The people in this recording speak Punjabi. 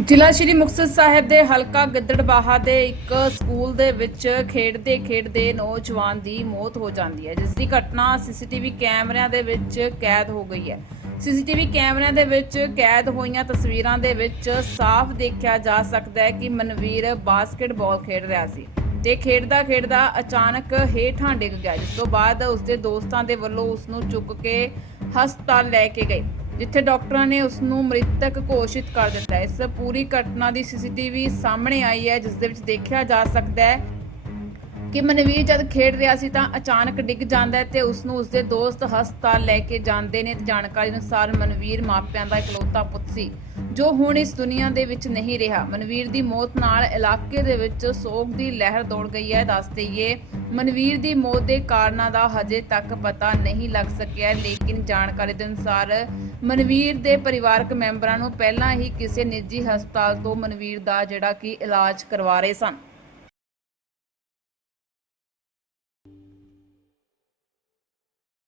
ਜ਼ਿਲ੍ਹਾ ਸ਼੍ਰੀ ਮੁਕਤਸਰ ਸਾਹਿਬ ਦੇ ਹਲਕਾ ਗਿੱਦੜਬਾਹਾ ਦੇ ਇੱਕ ਸਕੂਲ ਦੇ ਵਿੱਚ ਖੇਡਦੇ ਖੇਡਦੇ ਨੌਜਵਾਨ ਦੀ ਮੌਤ ਹੋ ਜਾਂਦੀ ਹੈ, ਜਿਸ ਦੀ ਘਟਨਾ ਸੀਸੀਟੀਵੀ ਕੈਮਰਿਆਂ ਦੇ ਵਿੱਚ ਕੈਦ ਹੋ ਗਈ ਹੈ। ਸੀਸੀਟੀਵੀ ਕੈਮਰਿਆਂ ਦੇ ਵਿੱਚ ਕੈਦ ਹੋਈਆਂ ਤਸਵੀਰਾਂ ਦੇ ਵਿੱਚ ਸਾਫ਼ ਦੇਖਿਆ ਜਾ ਸਕਦਾ ਹੈ ਕਿ ਮਨਵੀਰ ਬਾਸਕਟਬਾਲ ਖੇਡ ਰਿਹਾ ਸੀ ਤੇ ਖੇਡਦਾ ਖੇਡਦਾ ਅਚਾਨਕ ਹੇਠਾਂ ਡਿੱਗ ਗਿਆ, ਜਿਸ ਤੋਂ ਬਾਅਦ ਉਸਦੇ ਦੋਸਤਾਂ ਦੇ ਵੱਲੋਂ ਉਸ ਨੂੰ ਚੁੱਕ ਕੇ ਹਸਪਤਾਲ ਲੈ ਕੇ ਗਏ। ਜਿੱਥੇ ਡਾਕਟਰਾਂ ਨੇ ਉਸ ਨੂੰ ਮ੍ਰਿਤਕ ਘੋਸ਼ਿਤ ਕਰ ਦਿੱਤਾ ਇਸ ਪੂਰੀ ਘਟਨਾ ਦੀ ਸੀਸੀਟੀਵੀ ਸਾਹਮਣੇ ਆਈ ਹੈ, ਜਿਸ ਦੇ ਵਿੱਚ ਦੇਖਿਆ ਜਾ ਸਕਦਾ ਹੈ ਕਿ ਮਨਵੀਰ ਜਦ ਖੇਡ ਰਿਹਾ ਸੀ ਤਾਂ ਅਚਾਨਕ ਡਿੱਗ ਜਾਂਦਾ ਹੈ ਤੇ ਉਸ ਨੂੰ ਉਸਦੇ ਦੋਸਤ ਹਸਪਤਾਲ ਲੈ ਕੇ ਜਾਂਦੇ ਨੇ ਤੇ ਜਾਣਕਾਰੀ ਅਨੁਸਾਰ ਮਨਵੀਰ ਮਾਪਿਆਂ ਦਾ ਇਕਲੌਤਾ ਪੁੱਤ ਸੀ, ਜੋ ਹੁਣ ਇਸ ਦੁਨੀਆ ਦੇ ਵਿੱਚ ਨਹੀਂ ਰਿਹਾ। ਮਨਵੀਰ ਦੀ ਮੌਤ ਨਾਲ ਇਲਾਕੇ ਦੇ ਵਿੱਚ ਸੋਗ ਦੀ ਲਹਿਰ ਦੌੜ ਗਈ ਹੈ। ਦੱਸ ਦੇਈਏ, ਮਨਵੀਰ ਦੀ ਮੌਤ ਦੇ ਕਾਰਨਾਂ ਦਾ ਹਜੇ ਤੱਕ ਪਤਾ ਨਹੀਂ ਲੱਗ ਸਕਿਆ, ਲੇਕਿਨ ਜਾਣਕਾਰੀ ਦੇ ਅਨੁਸਾਰ ਮਨਵੀਰ ਦੇ ਪਰਿਵਾਰਕ ਮੈਂਬਰਾਂ ਨੂੰ ਪਹਿਲਾਂ ਹੀ ਕਿਸੇ ਨਿੱਜੀ ਹਸਪਤਾਲ ਤੋਂ ਮਨਵੀਰ ਦਾ ਜਿਹੜਾ ਕਿ ਇਲਾਜ ਕਰਵਾ ਰਹੇ ਸਨ।